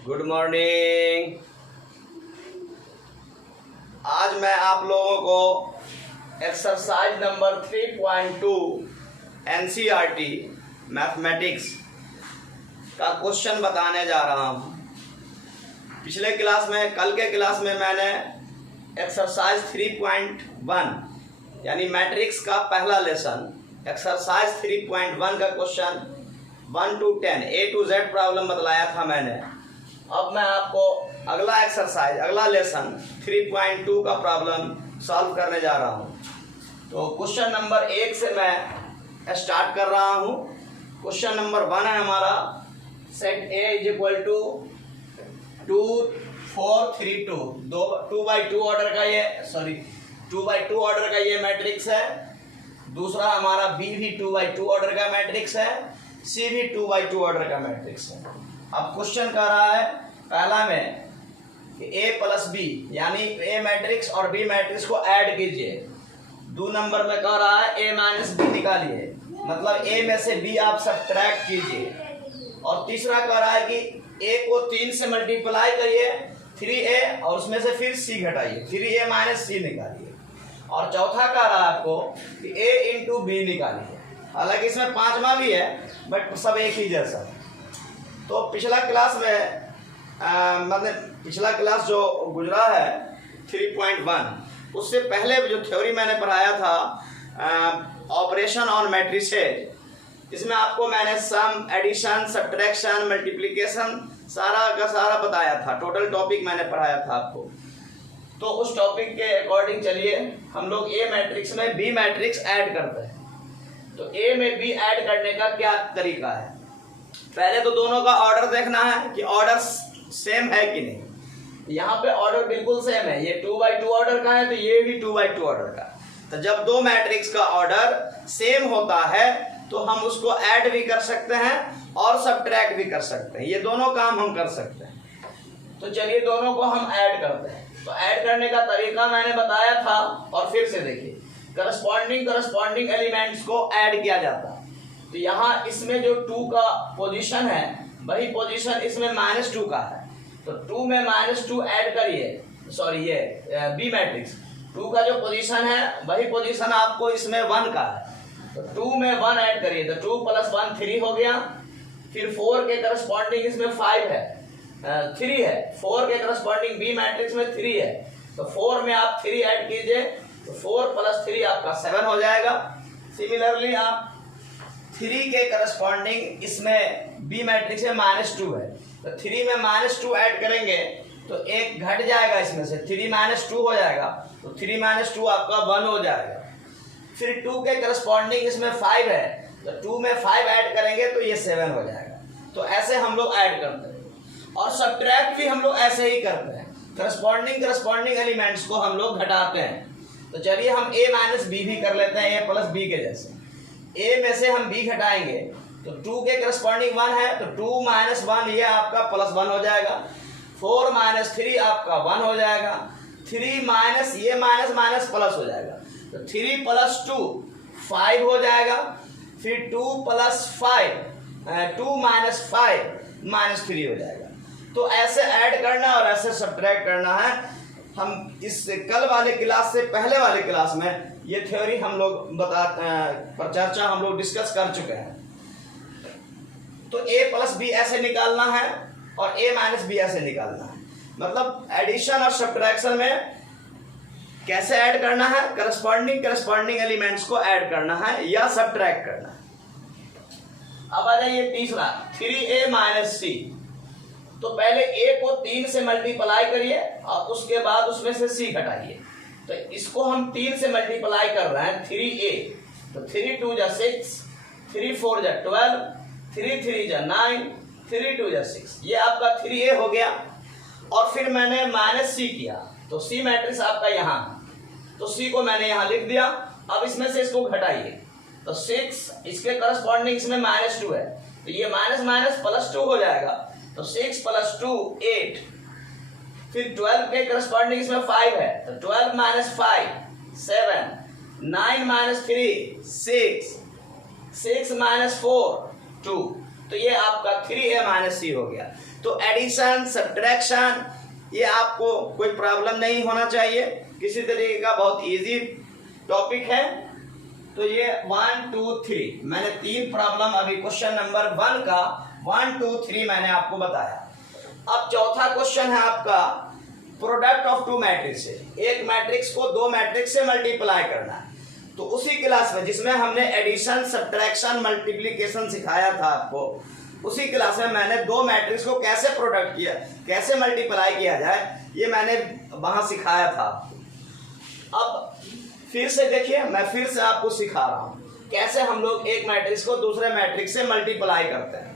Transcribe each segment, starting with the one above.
Good morning. आज मैं आप लोगों को एक्सरसाइज नंबर 3.2 NCERT मैथमेटिक्स का क्वेश्चन बताने जा रहा हूँ। पिछले क्लास में, कल के क्लास में मैंने एक्सरसाइज 3.1 यानी मैट्रिक्स का पहला लेसन एक्सरसाइज 3.1 का question 1 to 10 A to Z problem बतलाया था मैंने। अब मैं आपको अगला एक्सरसाइज, अगला लेसन 3.2 का प्रॉब्लम सॉल्व करने जा रहा हूँ। तो क्वेश्चन नंबर 1 से मैं स्टार्ट कर रहा हूँ। क्वेश्चन नंबर 1 है हमारा, set A is equal to 2 4 3 2 2x2 order का ये 2x2 ऑर्डर का ये मैट्रिक्स है। दूसरा हमारा B भी 2x2 ऑर्डर का मैट्रिक्स है, C भी 2x2 ऑर्डर का मैट्रिक्स है। अब क्वेश्चन कह रहा है पहला में कि A प्लस B यानी A मैट्रिक्स और B मैट्रिक्स को ऐड कीजिए। 2 नंबर में कह रहा है A माइनस B निकालिए, मतलब A में से B आप सब्ट्रैक्ट कीजिए। और तीसरा कह रहा है कि A को 3 से मल्टीप्लाई करिए 3A और उसमें से फिर C घटाइए, 3A माइनस C निकालिए। और चौथा कह रहा है आपको कि A इंटू B निकालिए। हालांकि इसमें पांचवा भी है बट सब एक ही जैसा। तो पिछला क्लास में मतलब पिछला क्लास जो गुजरा है 3.1, उससे पहले जो थ्योरी मैंने पढ़ाया था ऑपरेशन ऑन मैट्रिसेज, इसमें आपको मैंने सम, एडिशन, सब्ट्रैक्शन, मल्टीप्लिकेशन सारा का सारा बताया था। टोटल टॉपिक मैंने पढ़ाया था आपको। तो उस टॉपिक के अकॉर्डिंग चलिए हम लोग ए मैट्रिक्स में बी मैट्रिक्स ऐड करते हैं। तो ए में बी ऐड करने का क्या तरीका है? पहले तो दोनों का ऑर्डर देखना है कि ऑर्डर सेम है कि नहीं। यहाँ पे ऑर्डर बिल्कुल सेम है, ये 2x2 ऑर्डर का है तो ये भी 2x2 ऑर्डर का। तो जब दो मैट्रिक्स का ऑर्डर सेम होता है तो हम उसको ऐड भी कर सकते हैं और सब्ट्रैक्ट भी कर सकते हैं। ये दोनों काम हम कर सकते हैं। तो चलिए दोनों को हम ऐड करते हैं। तो ऐड करने का तरीका मैंने बताया था और फिर से देखिए, करस्पॉन्डिंग एलिमेंट्स को ऐड किया जाता है। तो यहाँ इसमें जो 2 का पोजीशन है वही पोजीशन इसमें -2 का है। तो 2 में -2 ऐड करिए, ये बी मैट्रिक्स 2 का जो पोजीशन है वही पोजीशन आपको इसमें 1 का है। तो 2 में 1 ऐड करिए तो 2 + 1 3 हो गया। फिर 4 के करस्पॉन्डिंग इसमें 5 है, 3 है। 4 के करस्पॉन्डिंग बी मैट्रिक्स में 3 है, तो 4 में आप 3 ऐड कीजिए तो 4 + 3 आपका 7 हो जाएगा। सिमिलरली आप 3 के करस्पॉन्डिंग इसमें बी मैट्रिक्स में -2 है, तो 3 में -2 ऐड करेंगे तो एक घट जाएगा इसमें से, 3 - 2 हो जाएगा। तो 3 - 2 आपका 1 हो जाएगा। फिर 2 के करस्पॉन्डिंग इसमें 5 है, तो 2 में 5 ऐड करेंगे तो ये 7 हो जाएगा। तो ऐसे हम लोग ऐड करते हैं। और सब्ट्रैक्ट भी हम लोग ऐसे ही करते हैं, करस्पॉन्डिंग एलिमेंट्स को हम लोग घटाते हैं। तो चलिए हम A माइनस B भी कर लेते हैं, A प्लस B के जैसे। A में से हम B घटाएंगे तो 2 के करस्पॉन्डिंग 1 है, तो 2 - 1 ये आपका +1 हो जाएगा। 4 - 3 आपका 1 हो जाएगा। 3 माइनस ये माइनस प्लस हो जाएगा, तो 3 + 2 5 हो जाएगा। फिर 2 + 5 2 - 5 -3 हो जाएगा। तो ऐसे ऐड करना और ऐसे सब्ट्रैक्ट करना है। हम इस कल वाले क्लास से पहले वाले क्लास में ये थ्योरी हम लोग पर चर्चा हम लोग डिस्कस कर चुके हैं। तो A + B ऐसे निकालना है और A - B ऐसे निकालना है। मतलब एडिशन और सब्ट्रैक्शन में कैसे ऐड करना है? करस्पॉन्डिंग एलिमेंट्स को ऐड करना है या सब्ट्रैक्ट करना है। अब आ जाइए तीसरा, 3A - C। तो पहले A को 3 से मल्टीप्लाई करिए और उसके बाद उसमें से C घटाइए। तो इसको हम 3 से मल्टीप्लाई कर रहे हैं, 3A। तो 3 × 2 = 6, 3 × 4 = 12, 3 × 3 = 9, 3 × 2 = 6। ये आपका 3A हो गया। और फिर मैंने -C किया, तो C मैट्रिक्स आपका यहाँ, तो C को मैंने यहाँ लिख दिया। अब इसमें से इसको घटाइए तो 6, इसके करस्पॉन्डिंग इसमें -2 है, तो ये माइनस +2 हो जाएगा। तो 6 + 2 8। फिर 12 के करस्पॉन्डिंग इसमें 5 है, तो 12 - 5 7, 9 - 3 6, 6 - 4 2। तो ये आपका 3A - C हो गया। तो एडिशन सब्ट्रैक्शन ये आपको कोई प्रॉब्लम नहीं होना चाहिए, किसी तरीके का बहुत इजी टॉपिक है। तो ये 1 2 3 मैंने 3 प्रॉब्लम अभी क्वेश्चन नंबर 1 का 1 2 3 मैंने आपको बताया। अब चौथा क्वेश्चन है आपका प्रोडक्ट ऑफ टू मैट्रिक्स से, एक मैट्रिक्स को दो मैट्रिक्स से मल्टीप्लाई करना है। तो उसी क्लास में जिसमें हमने एडिशन सब्ट्रैक्शन मल्टीप्लिकेशन सिखाया था आपको, उसी क्लास में मैंने दो मैट्रिक्स को कैसे प्रोडक्ट किया, कैसे मल्टीप्लाई किया जाए, ये मैंने वहां सिखाया था। अब फिर से देखिए, मैं फिर से आपको सिखा रहा हूं कैसे हम लोग एक मैट्रिक्स को दूसरे मैट्रिक्स से मल्टीप्लाई करते हैं।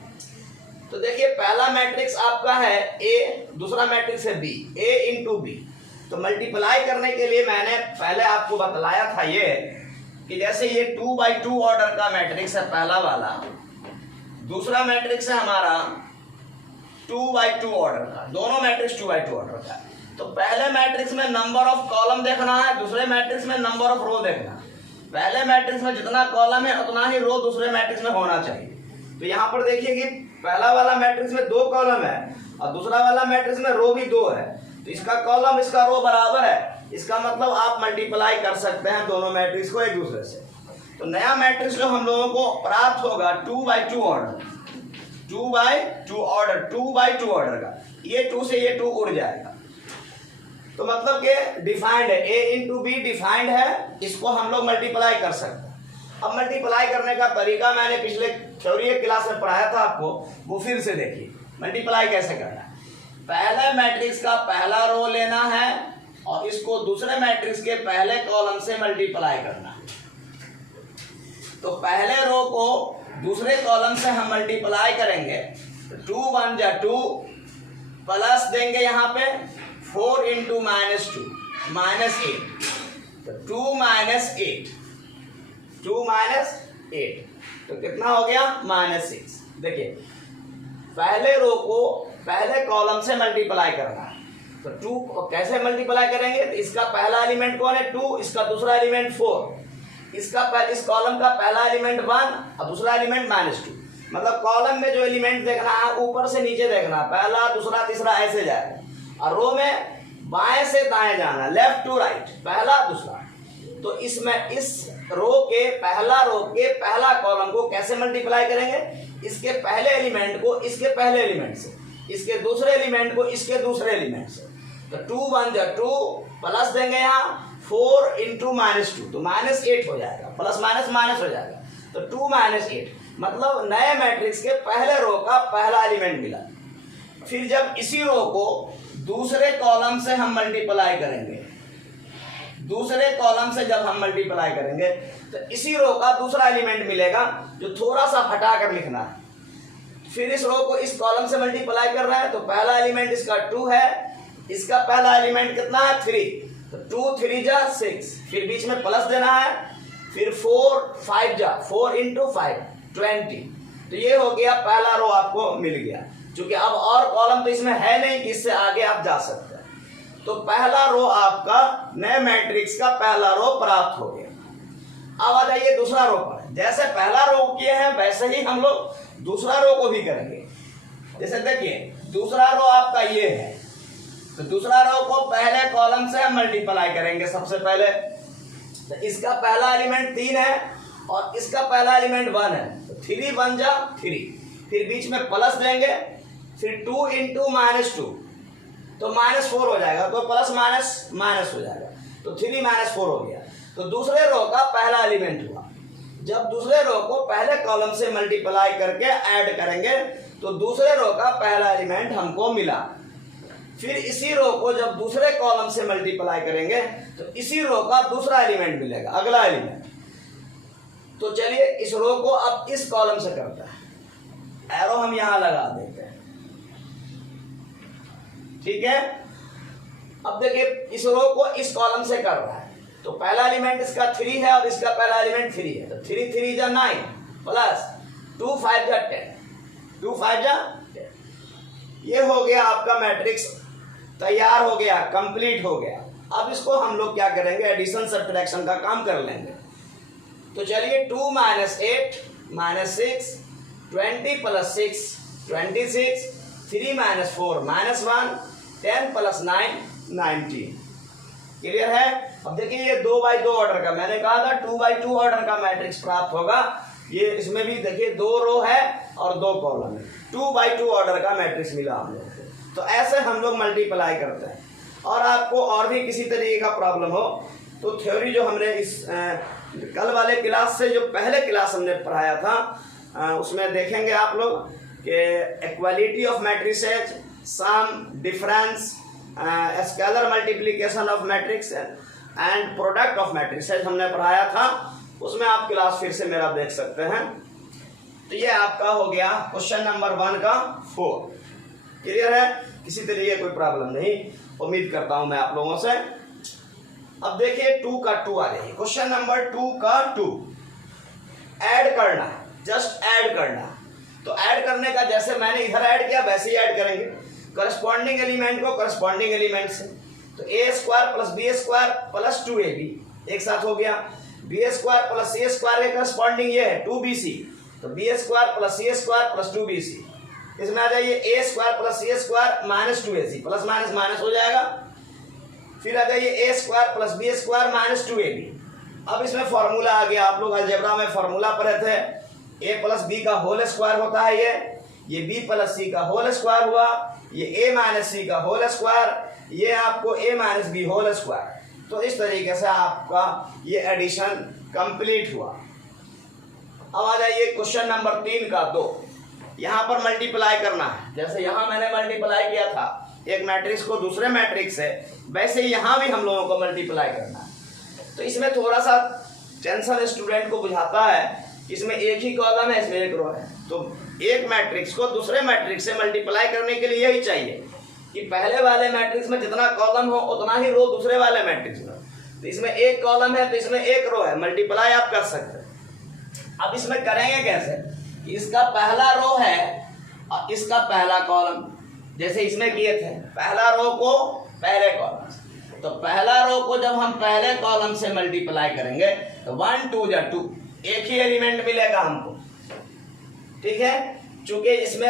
तो देखिए पहला मैट्रिक्स आपका है ए, दूसरा मैट्रिक्स है बी, ए इंटू बी। तो मल्टीप्लाई करने के लिए मैंने पहले आपको बतलाया था ये कि जैसे ये 2x2 ऑर्डर का मैट्रिक्स है पहला वाला, दूसरा मैट्रिक्स है हमारा 2x2 ऑर्डर का, दोनों मैट्रिक्स 2x2 ऑर्डर का। तो पहले मैट्रिक्स में नंबर ऑफ कॉलम देखना है, दूसरे मैट्रिक्स में नंबर ऑफ रो देखना है। पहले मैट्रिक्स में जितना कॉलम है उतना ही रो दूसरे मैट्रिक्स में होना चाहिए। तो यहाँ पर देखिए कि पहला वाला मैट्रिक्स में 2 कॉलम है और दूसरा वाला मैट्रिक्स में रो भी 2 है, तो इसका कॉलम इसका रो बराबर है, इसका मतलब आप मल्टीप्लाई कर सकते हैं दोनों मैट्रिक्स को एक दूसरे से। तो नया मैट्रिक्स जो हम लोगों को प्राप्त होगा 2x2 order, 2x2 order, 2x2 order का, ये 2 से ये 2 उड़ जाएगा। तो मतलब कि डिफाइंड है, a इंटू बी डिफाइंड है, इसको हम लोग मल्टीप्लाई कर सकते हैं। अब मल्टीप्लाई करने का तरीका मैंने पिछले थ्योरी क्लास में पढ़ाया था आपको, वो फिर से देखिए मल्टीप्लाई कैसे करना है। पहले मैट्रिक्स का पहला रो लेना है और इसको दूसरे मैट्रिक्स के पहले कॉलम से मल्टीप्लाई करना है। तो पहले रो को दूसरे कॉलम से हम मल्टीप्लाई करेंगे तो 2 1 जा 2 प्लस देंगे यहाँ पे 4 इंटू -2 -8, तो 2 -8, 2 -8 तो कितना हो गया -6। देखिए पहले रो को पहले कॉलम से मल्टीप्लाई करना है, तो 2 को कैसे मल्टीप्लाई करेंगे, तो इसका पहला एलिमेंट कौन है 2, इसका दूसरा एलिमेंट 4, इसका इस कॉलम का पहला एलिमेंट 1 और दूसरा एलिमेंट -2। मतलब कॉलम में जो एलिमेंट देखना है ऊपर से नीचे देखना, पहला दूसरा तीसरा ऐसे जाएगा, और रो में बाएं से दाएं जाना, लेफ्ट टू राइट, पहला दूसरा। तो इसमें इस रो के पहला कॉलम को कैसे मल्टीप्लाई करेंगे, इसके पहले एलिमेंट को इसके पहले एलिमेंट से, इसके दूसरे एलिमेंट को इसके दूसरे एलिमेंट से। तो 2 1 जा 2 प्लस देंगे यहाँ 4 इंटू -2, तो -8 हो जाएगा, प्लस माइनस माइनस हो जाएगा, तो 2 -8 मतलब नए मैट्रिक्स के पहले रो का पहला एलिमेंट मिला। फिर जब इसी रो को दूसरे कॉलम से हम मल्टीप्लाई करेंगे, दूसरे कॉलम से जब हम मल्टीप्लाई करेंगे तो इसी रो का दूसरा एलिमेंट मिलेगा, जो थोड़ा सा हटा कर लिखना है। फिर इस रो को इस कॉलम से मल्टीप्लाई कर रहे हैं, तो पहला एलिमेंट इसका 2 है, इसका पहला एलिमेंट कितना है 3, तो 2 3 जा 6, फिर बीच में प्लस देना है, फिर 4 5 जा 4 इंटू 5 20। तो ये हो गया पहला रो आपको मिल गया, क्योंकि अब और कॉलम तो इसमें है नहीं कि इससे आगे आप जा सकते हैं। तो पहला रो आपका नए मैट्रिक्स का पहला रो प्राप्त हो गया। अब आ जाइए दूसरा रो पर, जैसे पहला रो किए हैं वैसे ही हम लोग दूसरा रो को भी करेंगे। जैसे देखिए दूसरा रो आपका ये है, तो दूसरा रो को पहले कॉलम से हम मल्टीप्लाई करेंगे सबसे पहले। तो इसका पहला एलिमेंट 3 है और इसका पहला एलिमेंट 1 है, तो 3 1 जा 3, फिर बीच में प्लस देंगे, फिर 2 इंटू -2 तो -4 हो जाएगा, तो प्लस माइनस माइनस हो जाएगा, तो 3 -4 हो गया। तो दूसरे रो का पहला एलिमेंट हुआ। जब दूसरे रो को पहले कॉलम से मल्टीप्लाई करके ऐड करेंगे तो दूसरे रो का पहला एलिमेंट हमको मिला। फिर इसी रो को जब दूसरे कॉलम से मल्टीप्लाई करेंगे तो इसी रो का दूसरा एलिमेंट मिलेगा, अगला एलिमेंट। तो चलिए इस रो को अब इस कॉलम से करता है, एरो हम यहां लगा देते हैं, ठीक है। अब देखिए इस रो को इस कॉलम से कर रहा है, तो पहला एलिमेंट इसका 3 है और इसका पहला एलिमेंट 3 है, तो 3 3 जा 9 प्लस 2 5 जा 10, 2 5 जा 10। ये हो गया आपका मैट्रिक्स तैयार हो गया, कंप्लीट हो गया। अब इसको हम लोग क्या करेंगे, एडिशन सब्ट्रैक्शन का काम कर लेंगे। तो चलिए 2 -8 -6 20 + 6 26 3 - 4 -1, 10 + 9 19। क्लियर है। अब देखिए ये 2x2 ऑर्डर का, मैंने कहा था 2x2 ऑर्डर का मैट्रिक्स प्राप्त होगा। ये इसमें भी देखिए 2 रो है और 2 कॉलम है, 2x2 ऑर्डर का मैट्रिक्स मिला हम लोग को। तो ऐसे हम लोग मल्टीप्लाई करते हैं। और आपको और भी किसी तरीके का प्रॉब्लम हो तो थ्योरी जो हमने इस कल वाले क्लास से, जो पहले क्लास हमने पढ़ाया था, उसमें देखेंगे आप लोग कि equality of matrices, sum, difference, scalar multiplication of matrix and product of matrices हमने पढ़ाया था। उसमें आप क्लास फिर से मेरा देख सकते हैं। तो ये आपका हो गया क्वेश्चन नंबर 1 का 4। क्लियर है, किसी तरीके कोई प्रॉब्लम नहीं, उम्मीद करता हूं मैं आप लोगों से। अब देखिए 2 का 2 आ जाइए। क्वेश्चन नंबर 2 का 2 ऐड करना, जस्ट ऐड करना। तो ऐड करने का जैसे मैंने इधर ऐड किया वैसे ही ऐड करेंगे, करस्पॉन्डिंग एलिमेंट को करस्पॉन्डिंग एलिमेंट से। तो a² + b² + 2ab एक साथ हो गया। b² + c² के करस्पॉन्डिंग ये है 2bc, तो b² + c² + 2bc। इसमें आ जाइए a² + c² - 2ac, plus minus minus हो जाएगा। फिर आ जाइए a² + b² - 2ab। अब इसमें फॉर्मूला आ गया, आप लोग अलजेब्रा में फॉर्मूला पढ़े थे, a + b का होल स्क्वायर होता है ये b + c का होल स्क्वायर हुआ, ये a - c का होल स्क्वायर, ये आपको a - b होल स्क्वायर। तो इस तरीके से आपका ये एडिशन कंप्लीट हुआ। अब आ जाइए क्वेश्चन नंबर 3 का 2। यहाँ पर मल्टीप्लाई करना है, जैसे यहाँ मैंने मल्टीप्लाई किया था एक मैट्रिक्स को दूसरे मैट्रिक्स से, वैसे ही यहाँ भी हम लोगों को मल्टीप्लाई करना है। तो इसमें थोड़ा सा टेंशन स्टूडेंट को बुझाता है, इसमें एक ही कॉलम है, इसमें एक रो है। तो एक मैट्रिक्स को दूसरे मैट्रिक्स से मल्टीप्लाई करने के लिए यही चाहिए कि पहले वाले मैट्रिक्स में जितना कॉलम हो उतना ही रो दूसरे वाले मैट्रिक्स में। तो इसमें एक कॉलम है तो इसमें एक रो है, मल्टीप्लाई आप कर सकते हैं। अब इसमें करेंगे कैसे, इसका पहला रो है और इसका पहला कॉलम, जैसे इसमें किए थे, पहला रो को पहले कॉलम से। तो पहला रो को जब हम पहले कॉलम से मल्टीप्लाई करेंगे तो 1 2 = 2, एक ही एलिमेंट मिलेगा हमको। ठीक है, चूंकि इसमें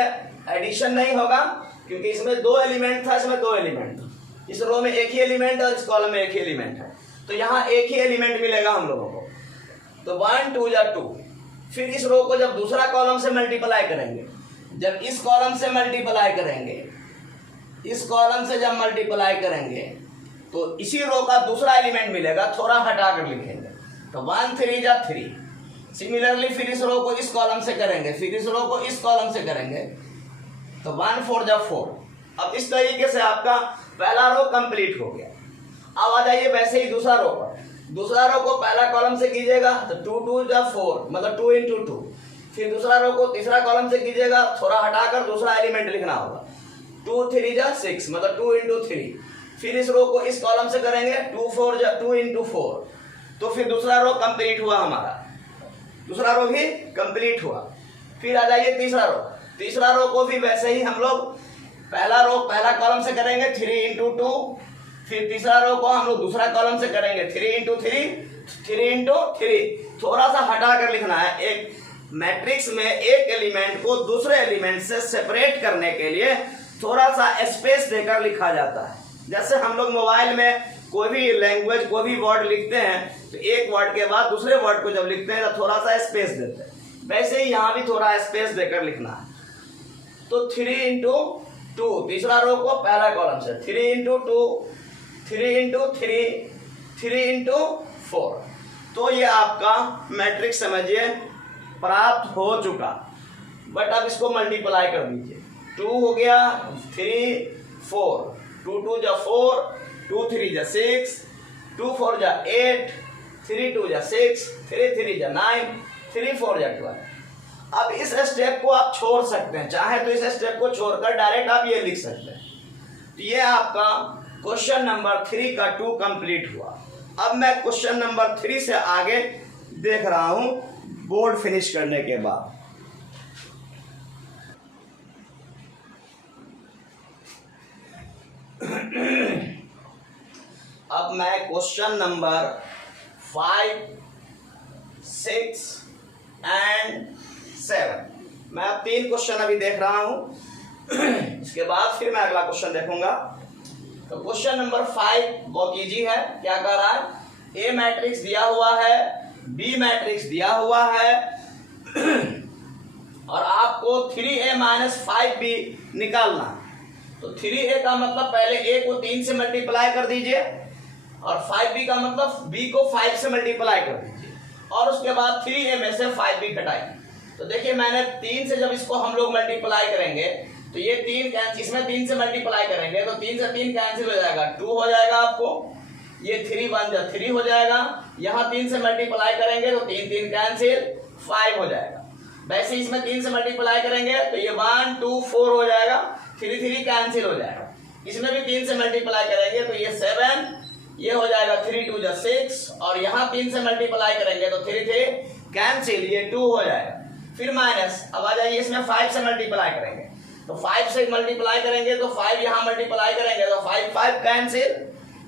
एडिशन नहीं होगा क्योंकि इसमें 2 एलिमेंट था, इसमें 2 एलिमेंट था, इस रो में एक ही एलिमेंट और इस कॉलम में एक ही एलिमेंट है, तो यहाँ एक ही एलिमेंट मिलेगा हम लोगों को। तो 1 2 = 2। फिर इस रो को जब दूसरा कॉलम से मल्टीप्लाई करेंगे, जब इस कॉलम से मल्टीप्लाई करेंगे, इस कॉलम से जब मल्टीप्लाई करेंगे तो इसी रो का दूसरा एलिमेंट मिलेगा, थोड़ा हटाकर लिखेंगे, तो 1 3 = 3। सिमिलरली फिर इस रो को इस कॉलम से करेंगे, फिर इस रो को इस कॉलम से करेंगे, तो 1 4 = 4। अब इस तरीके से आपका पहला रो कंप्लीट हो गया। अब आ जाइए वैसे ही दूसरा रो पर, दूसरा रो को पहला कॉलम से कीजिएगा तो 2 2 = 4, मतलब 2 × 2। फिर दूसरा रो को तीसरा कॉलम से कीजिएगा, थोड़ा हटाकर दूसरा एलिमेंट लिखना होगा, 2 3 = 6, मतलब 2 × 3। फिर इस रो को इस कॉलम से करेंगे, 2 4 = 2 × 4। तो फिर दूसरा रो कंप्लीट हुआ हमारा, दूसरा रो भी कंप्लीट हुआ। फिर आ जाइए तीसरा रो, तीसरा रो को भी वैसे ही हम लोग पहला रो पहला कॉलम से करेंगे 3 × 2। फिर तीसरा रो को हम लोग दूसरा कॉलम से करेंगे 3 × 3 3 × 3। थोड़ा सा हटा कर लिखना है, एक मैट्रिक्स में एक एलिमेंट को दूसरे एलिमेंट से सेपरेट करने के लिए थोड़ा सा स्पेस देकर लिखा जाता है। जैसे हम लोग मोबाइल में कोई भी लैंग्वेज कोई भी वर्ड लिखते हैं तो एक वर्ड के बाद दूसरे वर्ड को जब लिखते हैं तो थोड़ा सा स्पेस देते हैं, वैसे ही यहाँ भी थोड़ा स्पेस देकर लिखना है। तो 3 × 2, तीसरा रो को पहला कॉलम से 3 × 2 3 × 3 3 × 4। तो ये आपका मैट्रिक्स समझिए प्राप्त हो चुका। बट अब इसको मल्टीप्लाई कर दीजिए, 2 हो गया 3 4, 2 2 = 4, 2 3 = 6, 2 4 = 8, 3 2 = 6, 3 3 = 9, 3 4 = 12। अब इस स्टेप को आप छोड़ सकते हैं, चाहे तो इस स्टेप को छोड़कर डायरेक्ट आप ये लिख सकते हैं। तो ये आपका क्वेश्चन नंबर 3 का 2 कंप्लीट हुआ। अब मैं क्वेश्चन नंबर 3 से आगे देख रहा हूं बोर्ड फिनिश करने के बाद। अब मैं क्वेश्चन नंबर 5 6 एंड 7, मैं अब 3 क्वेश्चन अभी देख रहा हूं। इसके बाद फिर मैं अगला क्वेश्चन देखूंगा। तो क्वेश्चन नंबर 5 बहुत इजी है। क्या कह रहा है, ए मैट्रिक्स दिया हुआ है, बी मैट्रिक्स दिया हुआ है और आपको 3a माइनस 5b निकालना। तो 3a का मतलब पहले a को 3 से मल्टीप्लाई कर दीजिए और 5b का मतलब b को 5 से मल्टीप्लाई कर दीजिए और उसके बाद 3a में से 5b घटाइए। तो देखिए मैंने 3 से जब इसको हम लोग मल्टीप्लाई करेंगे तो ये 3 इसमें 3 से मल्टीप्लाई करेंगे तो 3 से 3 कैंसिल हो जाएगा, 2 हो जाएगा आपको, ये 3 1 जा 3 हो जाएगा। यहाँ 3 से मल्टीप्लाई करेंगे तो 3 3 कैंसिल 5 हो जाएगा। वैसे इसमें 3 से मल्टीप्लाई करेंगे तो ये 1 2 4 हो जाएगा, 3 3 कैंसिल हो जाएगा। इसमें भी 3 से मल्टीप्लाई करेंगे तो ये 7, ये हो जाएगा 3 2 जा 6 और यहाँ 3 से मल्टीप्लाई करेंगे तो 3 3 कैंसिल, ये 2 हो जाएगा। फिर माइनस, अब आ जाइए इसमें 5 से मल्टीप्लाई करेंगे तो 5 से मल्टीप्लाई करेंगे तो 5 यहाँ मल्टीप्लाई करेंगे तो 5 5 कैंसिल,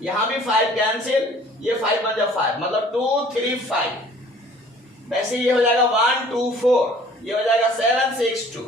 यहाँ भी 5 कैंसिल, ये 5 1 जा 5 मतलब 2 3 5। वैसे ये हो जाएगा 1 2 4, ये हो जाएगा 7 6 2।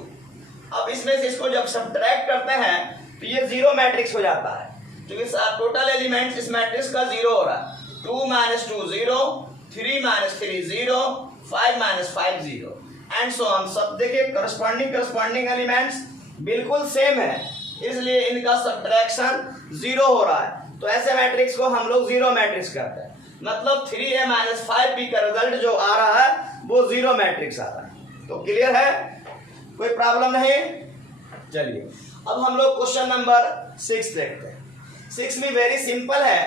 अब इसमें से इसको जब सब्ट्रैक्ट करते हैं तो ये जीरो मैट्रिक्स हो जाता है क्योंकि टोटल एलिमेंट्स इस मैट्रिक्स का जीरो हो रहा है। 2 - 2 0, 3 - 3 0, 5 - 5 0 एंड सो ऑन। सब देखिए करस्पॉन्डिंग एलिमेंट्स बिल्कुल सेम है, इसलिए इनका सब्ट्रैक्शन जीरो हो रहा है। तो ऐसे मैट्रिक्स को हम लोग जीरो मैट्रिक्स कहते हैं। मतलब 3a माइनस 5b का रिजल्ट जो आ रहा है वो जीरो मैट्रिक्स आ रहा है। तो क्लियर है, कोई प्रॉब्लम नहीं। चलिए अब हम लोग क्वेश्चन नंबर 6 देखते हैं। 6 भी वेरी सिंपल है।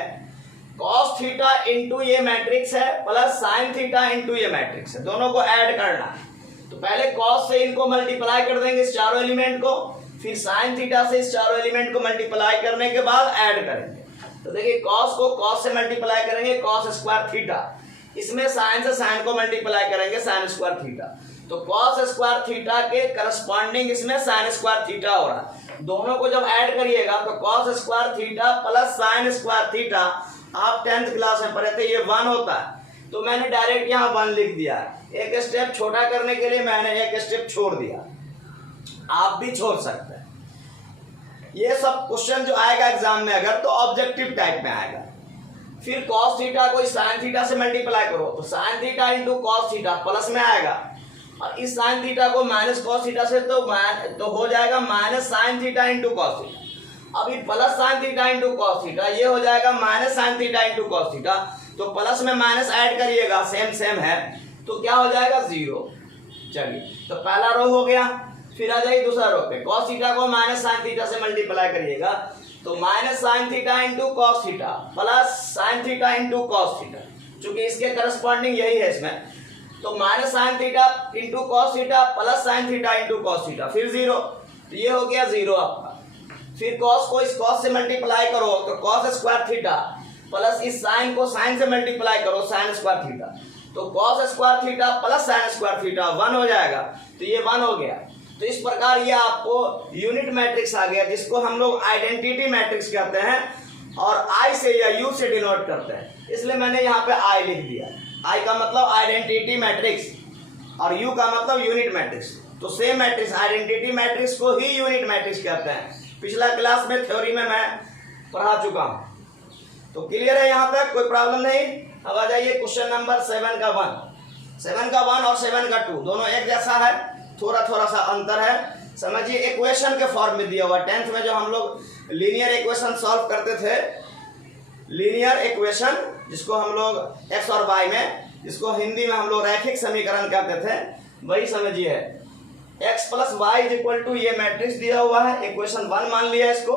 cos थीटा इंटू ये मैट्रिक्स है प्लस साइन थीटा इंटू ये मैट्रिक्स है, दोनों को ऐड करना है। तो पहले cos से इनको मल्टीप्लाई कर देंगे इस चारों एलिमेंट को, फिर साइन थीटा से इस चारों एलिमेंट को मल्टीप्लाई करने के बाद ऐड करेंगे। तो देखिए cos को cos से मल्टीप्लाई करेंगे cos स्क्वायर थीटा, इसमें साइन से साइन को मल्टीप्लाई करेंगे साइन स्क्वायर थीटा। तो cos स्क्वायर थीटा के करस्पॉन्डिंग इसमें साइन स्क्वायर थीटा हो रहा है। दोनों को जब ऐड करिएगा तो cos square theta plus sine square theta, आप 10th क्लास में पढ़े थे, ये 1 होता है। तो मैंने डायरेक्ट यहाँ 1 लिख दिया। एक स्टेप छोटा करने के लिए मैंने एक स्टेप छोड़ दिया, आप भी छोड़ सकते हैं। ये सब क्वेश्चन जो आएगा एग्जाम में अगर तो ऑब्जेक्टिव टाइप में आएगा। फिर cos थीटा को इस sin थीटा से मल्टीप्लाई करो तो sin theta into cos theta plus में आएगा और इस sin थीटा को माइनस cos थीटा से तो हो जाएगा minus sin theta into cos theta. अब ये plus sin theta into cos theta, ये हो जाएगा minus sin theta into cos theta. तो प्लस में माइनस ऐड करिएगा, सेम है, तो क्या हो जाएगा 0। चलिए तो पहला रो हो गया। फिर आ जाइए दूसरा रो पे, cos थीटा को माइनस sin थीटा से मल्टीप्लाई करिएगा तो minus sin theta into cos theta plus sin theta into cos theta, चूंकि इसके करस्पॉन्डिंग यही है इसमें। तो minus sin theta into cos theta plus sin theta into cos theta, फिर 0, तो ये हो गया 0 आपका। फिर cos को इस cos से मल्टीप्लाई करो तो cos स्क्वायर थीटा प्लस इस sin को sin से मल्टीप्लाई करो sin स्क्वायर थीटा, तो cos square theta plus sin square theta 1 हो जाएगा। तो ये 1 हो गया। तो इस प्रकार ये आपको यूनिट मैट्रिक्स आ गया जिसको हम लोग आइडेंटिटी मैट्रिक्स कहते हैं और आई से या यू से डिनोट करते हैं, इसलिए मैंने यहाँ पे आई लिख दिया। आई का मतलब आइडेंटिटी मैट्रिक्स और यू का मतलब यूनिट मैट्रिक्स। तो सेम मैट्रिक्स आइडेंटिटी मैट्रिक्स को ही यूनिट मैट्रिक्स कहते हैं। पिछला क्लास में थ्योरी में मैं पढ़ा चुका हूँ। तो क्लियर है यहाँ तक, कोई प्रॉब्लम नहीं। अब आ जाइए क्वेश्चन नंबर 7 का 1 और 7 का 2 दोनों एक जैसा है, थोड़ा सा अंतर है। समझिए इक्वेशन के फॉर्म में दिया हुआ। 10th में जो हम लोग लीनियर इक्वेशन सॉल्व करते थे, लीनियर इक्वेशन जिसको हम लोग x और y में, जिसको हिंदी में हम लोग रैखिक समीकरण कहते थे, वही समझिए x plus y is equal to ये मैट्रिक्स दिया हुआ है, इक्वेशन 1 मान लिया इसको,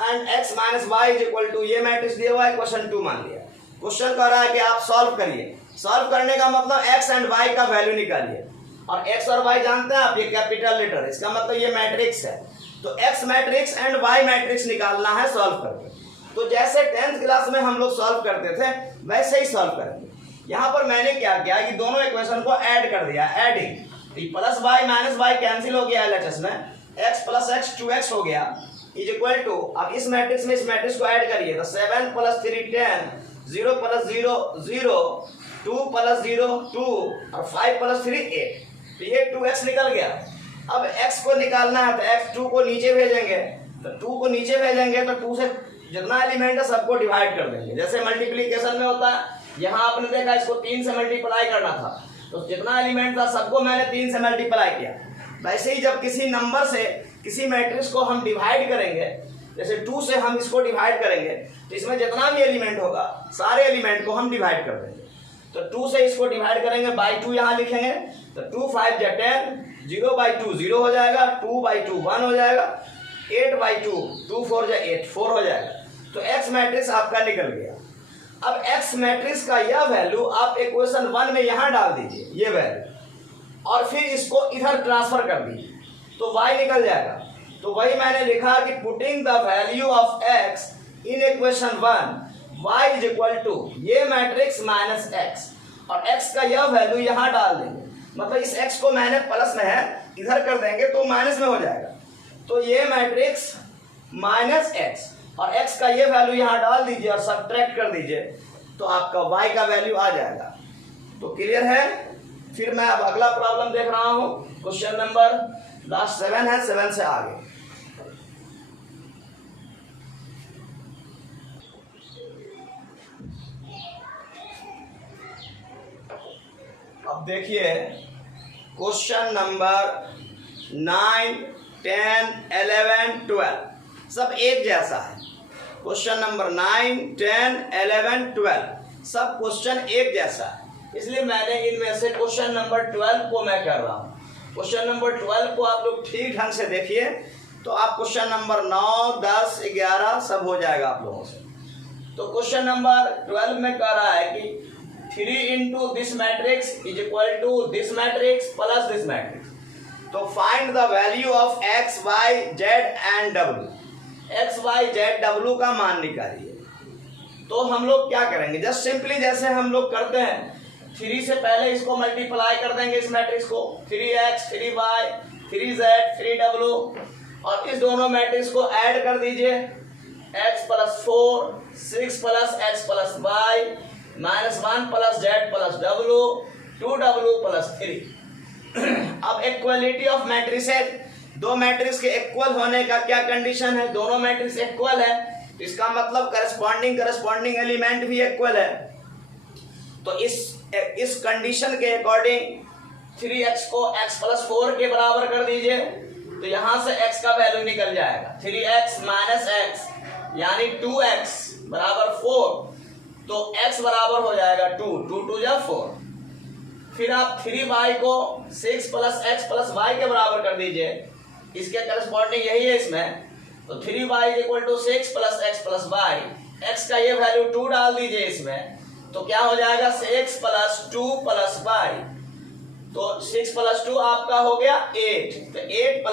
and x minus y is equal to ये मैट्रिक्स दिया हुआ है, इक्वेशन 2 मान लिया। क्वेश्चन कह रहा है कि आप सॉल्व करिए। सॉल्व करने का मतलब x एंड y का वैल्यू निकालिए, और x और y जानते हैं आप, ये कैपिटल लेटर है, इसका मतलब ये मैट्रिक्स है। तो x matrix and y matrix निकालना है सॉल्व करके। तो जैसे 10th क्लास में हम लोग सॉल्व करते थे वैसे ही सॉल्व करेंगे। यहाँ पर मैंने क्या किया कि दोनों इक्वेशन को ऐड कर दिया, adding. Plus y minus y cancel हो गया LHS में, x प्लस x 2x हो गया इज इक्वल टू, अब इस मैट्रिक्स में इस मैट्रिक्स को ऐड करिए तो 7 प्लस 3 10, 0 प्लस 0 0, 2 प्लस 0 2 और 5 प्लस 3 8। तो ये 2x निकल गया। अब x को निकालना है तो x 2 को नीचे भेजेंगे, तो 2 को नीचे भेजेंगे तो 2 से जितना एलिमेंट है सबको डिवाइड कर देंगे। जैसे मल्टीप्लिकेशन में होता है, यहाँ आपने देखा इसको 3 से मल्टीप्लाई करना था, तो जितना एलिमेंट था सबको मैंने 3 से मल्टीप्लाई किया। वैसे ही जब किसी नंबर से किसी मैट्रिक्स को हम डिवाइड करेंगे, जैसे 2 से हम इसको डिवाइड करेंगे तो इसमें जितना भी एलिमेंट होगा सारे एलिमेंट को हम डिवाइड कर देंगे। तो 2 से इसको डिवाइड करेंगे, बाई 2 यहाँ लिखेंगे, तो 2 5 जा 10, 0/2 0 हो जाएगा, 2/2 1 हो जाएगा, 8/2 2 4 जा 8 4 हो जाएगा। तो x मैट्रिक्स आपका निकल गया। अब x मैट्रिक्स का यह वैल्यू आप इक्वेशन 1 में यहाँ डाल दीजिए, ये वैल्यू, और फिर इसको इधर ट्रांसफर कर दीजिए तो y निकल जाएगा। तो वही मैंने लिखा कि putting the value of x in equation 1 y is equal to ये मैट्रिक्स माइनस x, और x का यह वैल्यू यहाँ डाल देंगे, मतलब इस x को मैंने प्लस में है इधर कर देंगे तो माइनस में हो जाएगा। तो ये मैट्रिक्स माइनस x और x का ये वैल्यू यहाँ डाल दीजिए और सब्ट्रैक्ट कर दीजिए तो आपका y का वैल्यू आ जाएगा। तो क्लियर है। फिर मैं अब अगला प्रॉब्लम देख रहा हूँ, क्वेश्चन नंबर लास्ट 7 है, 7 से आगे। अब देखिए क्वेश्चन नंबर 9, 10, 11, 12 सब एक जैसा है। क्वेश्चन नंबर 9, 10, 11, 12 सब क्वेश्चन एक जैसा है, इसलिए मैंने इनमें से क्वेश्चन नंबर 12 को मैं कर रहा हूँ। क्वेश्चन नंबर 12 को आप लोग ठीक ढंग से देखिए तो आप क्वेश्चन नंबर 9, 10, 11 सब हो जाएगा आप लोगों से। तो क्वेश्चन नंबर 12 में कह रहा है कि 3 into this matrix is equal to this matrix plus this matrix. तो find the value of x, y, z and w. x, y, z, w का मान निकालिए। तो हम लोग क्या करेंगे, जस्ट सिंपली जैसे हम लोग करते हैं, 3 से पहले इसको मल्टीप्लाई कर देंगे इस मैट्रिक्स को, 3x, 3y, 3z, 3w, और इस दोनों मैट्रिक्स को ऐड कर दीजिए, x + 4, 6 + x + y, -1 + z + w, 2w + 3। अब इक्वलिटी ऑफ मैट्रिसेस, दो मैट्रिक्स के इक्वल होने का क्या कंडीशन है, दोनों मैट्रिक्स इक्वल है, इसका मतलब करस्पॉन्डिंग एलिमेंट भी इक्वल है। तो इस कंडीशन के अकॉर्डिंग 3x को x + 4 के बराबर कर दीजिए, तो यहां से x का वैल्यू निकल जाएगा, 3x - x यानी 2x = 4, तो x बराबर हो जाएगा 2, 2 2 जा 4। फिर आप 3y को 6 + x + y के बराबर कर दीजिए, इसके करस्पॉन्डिंग यही है इसमें, तो 3y = 6 + x + y, x का ये वैल्यू 2 डाल दीजिए इसमें, तो क्या हो जाएगा 6 + 2 + y, तो 6 + 2 आपका हो गया 8, तो 8 +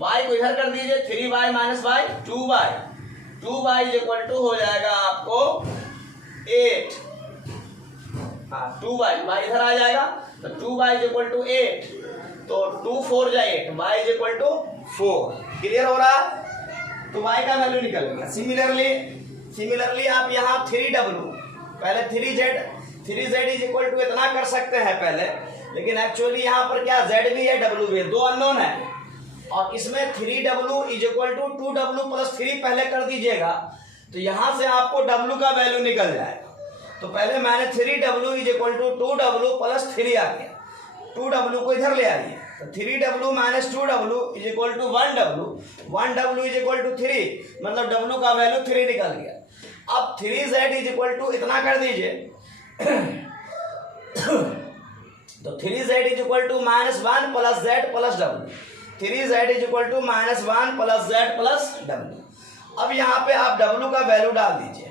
y को इधर कर दीजिए, 3y - y 2y = हो जाएगा आपको 8, 2y इधर आ जाएगा, तो 2y = 8, तो 2 4 जा 8, y = 4। क्लियर हो रहा, तो y का वैल्यू निकल गया। सिमिलरली आप यहाँ 3w, पहले 3z = इतना कर सकते हैं पहले, लेकिन एक्चुअली यहाँ पर क्या z भी है w भी है, दो अननोन है, और इसमें 3w = 2w + 3 पहले कर दीजिएगा, तो यहाँ से आपको w का वैल्यू निकल जाएगा। तो पहले मैंने 3w = 2w + 3 आ गया, 2w को इधर ले आइए, तो 3w - 2w = 1w, 1w = 3, मतलब w का वैल्यू 3 निकल गया। अब 3z = इतना कर दीजिए, तो 3z = -1 + z + w, 3z = -1 + z + w। अब यहाँ पे आप w का वैल्यू डाल दीजिए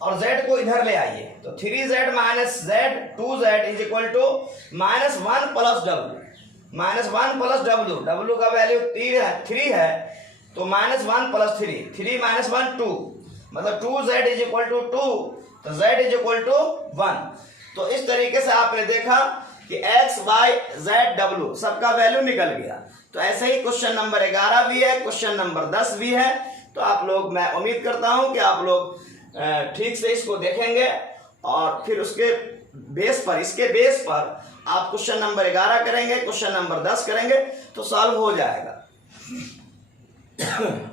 और z को इधर ले आइए, तो 3z - z 2z = -1 + w, -1 + w का वैल्यू 3 है, तो -1 + 3, 3 - 1 2, मतलब 2z = 2, तो z = 1। तो इस तरीके से आपने देखा कि x, y, z, w सबका वैल्यू निकल गया। तो ऐसे ही क्वेश्चन नंबर 11 भी है, क्वेश्चन नंबर 10 भी है। तो आप लोग, मैं उम्मीद करता हूं कि आप लोग ठीक से इसको देखेंगे और फिर इसके बेस पर आप क्वेश्चन नंबर 11 करेंगे, क्वेश्चन नंबर 10 करेंगे तो सॉल्व हो जाएगा।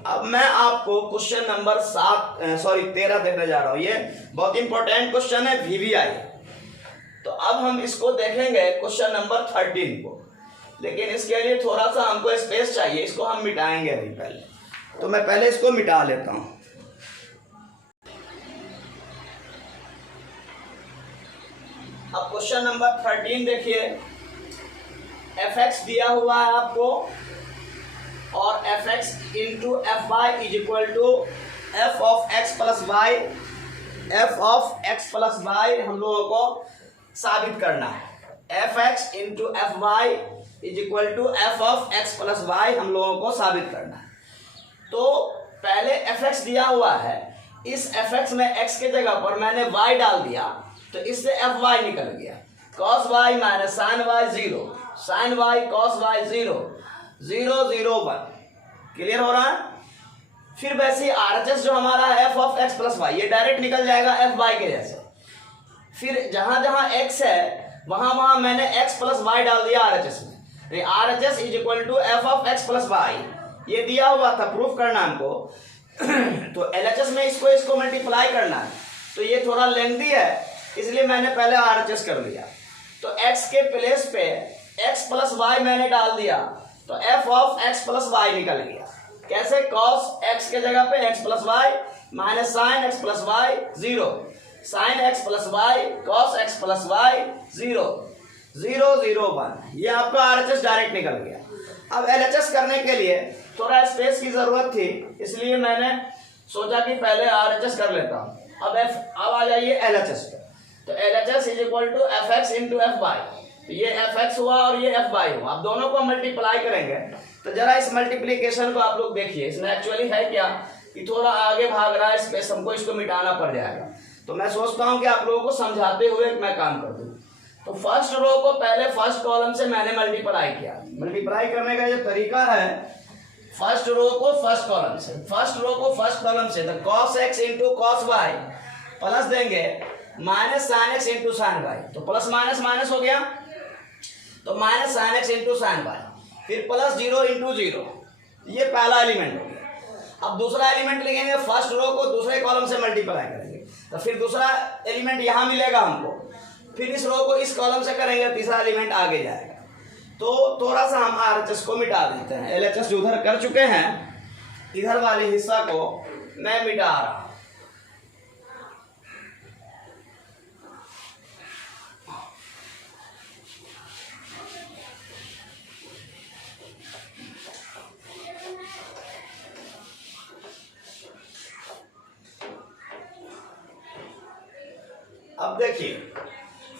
अब मैं आपको क्वेश्चन नंबर 13 देखने जा रहा हूं। ये बहुत इंपॉर्टेंट क्वेश्चन है, वीवीआई। तो अब हम इसको देखेंगे क्वेश्चन नंबर 13 को, लेकिन इसके लिए थोड़ा सा हमको स्पेस चाहिए, इसको हम मिटाएंगे अभी पहले। तो मैं पहले इसको मिटा लेता हूं। अब क्वेश्चन नंबर 13 देखिए, fx दिया हुआ है आपको और fx into f y is equal to f of x plus y. F of x plus y हम लोगों को साबित करना है। fx into f y is equal to f of x plus y हम लोगों को साबित करना है। तो पहले fx दिया हुआ है, इस fx में x के जगह पर मैंने y डाल दिया तो इससे fy निकल गया। cos y minus sine y 0, sine y cos y 0, 0 0 1। Clear हो रहा है? फिर वैसे ही RHS जो हमारा है f of x plus y, ये डायरेक्ट निकल जाएगा fy के जैसे। फिर जहां जहां x है वहां वहां मैंने x प्लस वाई डाल दिया RHS में। RHS is equal to f of x plus y, ये दिया हुआ था, प्रूफ करना हमको। तो LHS में इसको मल्टीप्लाई करना है, तो ये थोड़ा लेंथी है, इसलिए मैंने पहले RHS कर लिया। तो x के प्लेस पे x प्लस वाई मैंने डाल दिया तो f of x plus y निकल गया। कैसे? cos x के जगह पे x plus y minus sine x plus y 0, sine x plus y cos x plus y 0, 0 0 1। ये आपका RHS डायरेक्ट निकल गया। अब LHS करने के लिए थोड़ा स्पेस की जरूरत थी, इसलिए मैंने सोचा कि पहले RHS कर लेता हूं। अब आ जाइए LHS पे। तो LHS is equal to f x into f y. तो ये एफ एक्स हुआ और ये एफ वाई हुआ। आप दोनों को मल्टीप्लाई करेंगे तो जरा इस मल्टीप्लीकेशन को आप लोग देखिए, इसमें एक्चुअली है क्या कि थोड़ा आगे भाग रहा है स्पेस, हमको इसको मिटाना पड़ जाएगा। तो मैं सोचता हूं कि आप लोगों को समझाते हुए मैं काम कर दूं। तो फर्स्ट रो को पहले फर्स्ट कॉलम से मैंने मल्टीप्लाई किया। मल्टीप्लाई करने का जो तरीका है, फर्स्ट रो को फर्स्ट कॉलम से, फर्स्ट रो को फर्स्ट कॉलम से, तो cos x into cos y plus देंगे minus sine x into sine y. तो प्लस माइनस माइनस हो गया, तो minus sine x into sine y, फिर प्लस 0 इंटू 0। ये पहला एलिमेंट हो गया। अब दूसरा एलिमेंट लिखेंगे, फर्स्ट रो को दूसरे कॉलम से मल्टीप्लाई करेंगे तो फिर दूसरा एलिमेंट यहां मिलेगा हमको, फिर इस रो को इस कॉलम से करेंगे, तीसरा एलिमेंट आगे जाएगा। तो थोड़ा सा हम RHS को मिटा देते हैं। LHS जो उधर कर चुके हैं, इधर वाले हिस्सा को मैं मिटा रहा हूं। अब देखिए,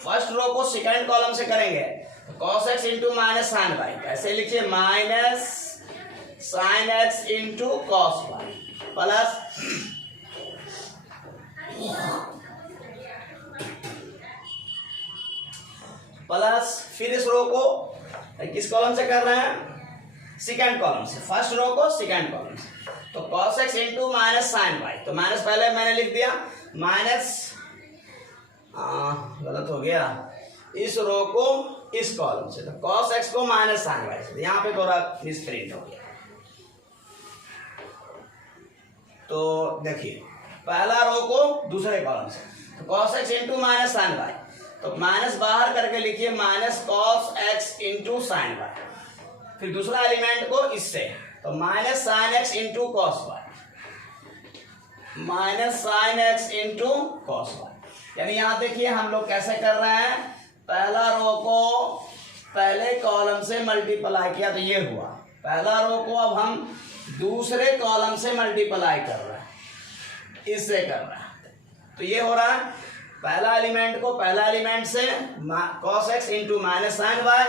फर्स्ट रो को सेकंड कॉलम से करेंगे, cos x into minus sine y. कैसे लिखिए? Minus sine x into cos y plus फिर इस रो को किस कॉलम से कर रहे हैं? सेकंड कॉलम से। फर्स्ट रो को सेकंड कॉलम से, तो cos x into minus sine y. तो माइनस पहले मैंने लिख दिया, माइनस गलत हो गया, इस रो को इस कॉलम से, तो cos x को माइनस साइन वाई से। यहाँ पे थोड़ा मिसप्रिंट हो गया। तो देखिए, पहला रो को दूसरे कॉलम से, तो cos x into minus sine y. तो माइनस बाहर करके लिखिए, minus cos x into sine y. फिर दूसरा एलिमेंट को इससे, तो minus sine x into cos y, minus sine x into cos y. यानी यहां देखिए हम लोग कैसे कर रहे हैं, पहला रो को पहले कॉलम से मल्टीप्लाई किया तो ये हुआ। पहला रो को अब हम दूसरे कॉलम से मल्टीप्लाई कर रहे हैं, इससे कर रहे हैं। तो ये हो रहा है, पहला एलिमेंट को पहला एलिमेंट से cos x into minus sine y,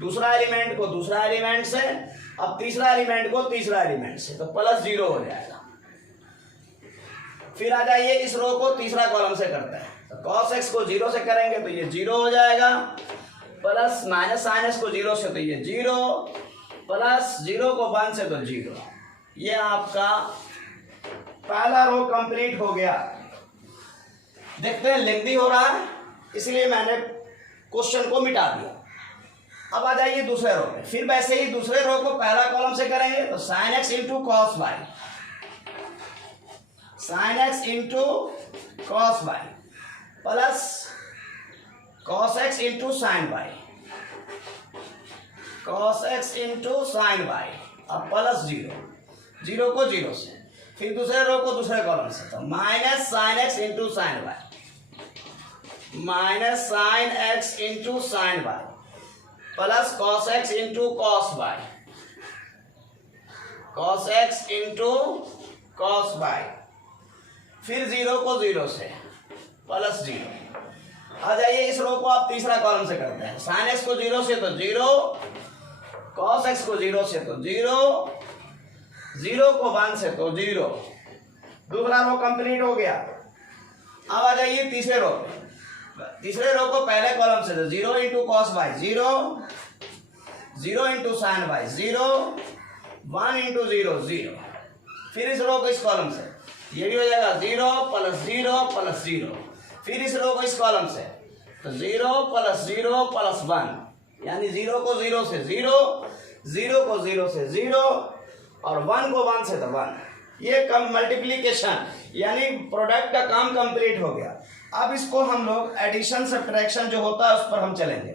दूसरा एलिमेंट को दूसरा एलिमेंट से, अब तीसरा एलिमेंट को तीसरा एलिमेंट से, तो प्लस 0 हो जाएगा। फिर आ जाइए, इस रो को तीसरा कॉलम से करते हैं, तो cos x को 0 से करेंगे तो ये 0 हो जाएगा, प्लस माइनस साइन एक्स को 0 से तो ये 0, प्लस 0 को 1 से तो 0। ये आपका पहला रो कंप्लीट हो गया। देखते हैं लेंथी हो रहा है, इसलिए मैंने क्वेश्चन को मिटा दिया। अब आ जाइए दूसरे रो में, फिर वैसे ही दूसरे रो को पहला कॉलम से करेंगे तो sine x into cos y, sine x into cos y plus cos x into sine y, cos x into sine y, अब प्लस जीरो, जीरो को जीरो से, फिर दूसरे रो को दूसरे कॉलम से, तो minus sine x into sine y, minus sine x into sine y plus cos x into cos y, cos x into cos y, फिर जीरो को जीरो से प्लस जीरो। आ जाइए इस रो को आप तीसरा कॉलम से करते हैं, साइन एक्स को जीरो से तो जीरो, कॉस एक्स को जीरो से तो जीरो, जीरो को वन से तो जीरो, दूसरा रो कंप्लीट हो गया। अब आ जाइए तीसरे रो, तीसरे रो को पहले कॉलम से तो zero into cos y zero, zero into sine y zero, one into zero zero, फिर इस रो को इस कॉलम से, ये भी हो जाएगा जीरो प्लस जीरो, फिर इस रो को इस कॉलम से तो जीरो प्लस वन, यानी जीरो को जीरो से जीरो, जीरो को जीरो से जीरो और वन को वन से तो वन। ये कम मल्टीप्लीकेशन यानी प्रोडक्ट का काम कंप्लीट हो गया। अब इसको हम लोग एडिशन सब्ट्रैक्शन जो होता है उस पर हम चलेंगे।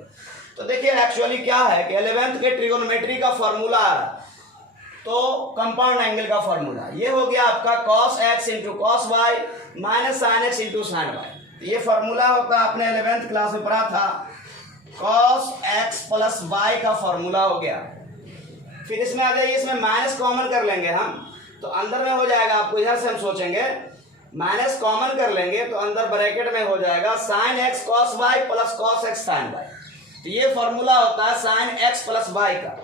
तो देखिए एक्चुअली क्या है कि 11th के ट्रिगोनोमेट्री का फॉर्मूला आ रहा है, तो कंपाउंड एंगल का फॉर्मूला ये हो गया आपका cos x into cos y minus sine x into sine y. ये फॉर्मूला होता है, आपने 11th क्लास में पढ़ा था, कॉस एक्स प्लस वाई का फॉर्मूला हो गया। फिर इसमें आ जाइए, इसमें माइनस कॉमन कर लेंगे हम, तो अंदर में हो जाएगा, आपको इधर से हम सोचेंगे माइनस कॉमन कर लेंगे तो अंदर ब्रैकेट में हो जाएगा sine x cos y plus cos x sine y. तो ये फॉर्मूला होता है साइन एक्स प्लस वाई का।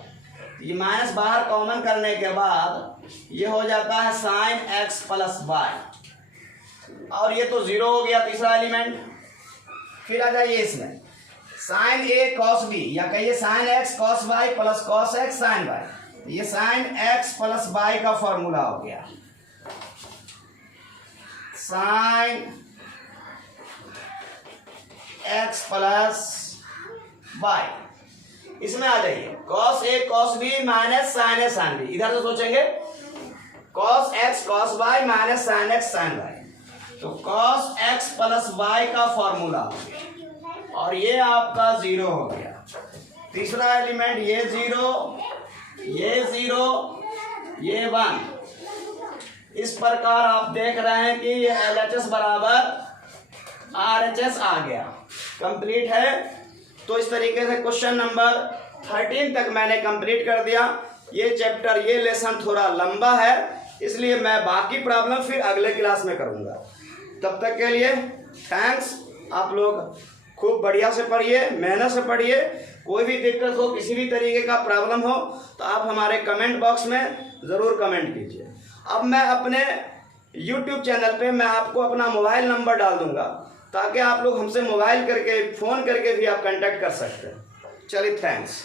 ये माइनस बाहर कॉमन करने के बाद ये हो जाता है साइन एक्स प्लस वाई, और ये तो जीरो हो गया तीसरा एलिमेंट। फिर आ जाइए इसमें साइन ए कॉस बी, या कहिए sine x cos y plus cos x sine y, ये साइन एक्स प्लस वाई का फॉर्मूला हो गया, साइन एक्स प्लस वाई। इसमें आ जाइए cos A cos B minus sine A sine B, इधर से सोचेंगे cos x cos y minus sine x sine y, तो कॉस एक्स प्लस वाई का फॉर्मूला हो गया, और ये आपका जीरो हो गया। तीसरा एलिमेंट ये जीरो, ये वन। इस प्रकार आप देख रहे हैं कि ये LHS बराबर RHS आ गया, कंप्लीट है। तो इस तरीके से क्वेश्चन नंबर 13 तक मैंने कंप्लीट कर दिया। ये चैप्टर, ये लेसन थोड़ा लंबा है, इसलिए मैं बाकी प्रॉब्लम फिर अगले क्लास में करूँगा। तब तक के लिए थैंक्स। आप लोग खूब बढ़िया से पढ़िए, मेहनत से पढ़िए। कोई भी दिक्कत हो, किसी भी तरीके का प्रॉब्लम हो तो आप हमारे कमेंट बॉक्स में ज़रूर कमेंट कीजिए। अब मैं अपने YouTube चैनल पे मैं आपको अपना मोबाइल नंबर डाल दूंगा, ताकि आप लोग हमसे मोबाइल करके, फ़ोन करके भी आप कांटेक्ट कर सकते हैं। चलिए थैंक्स।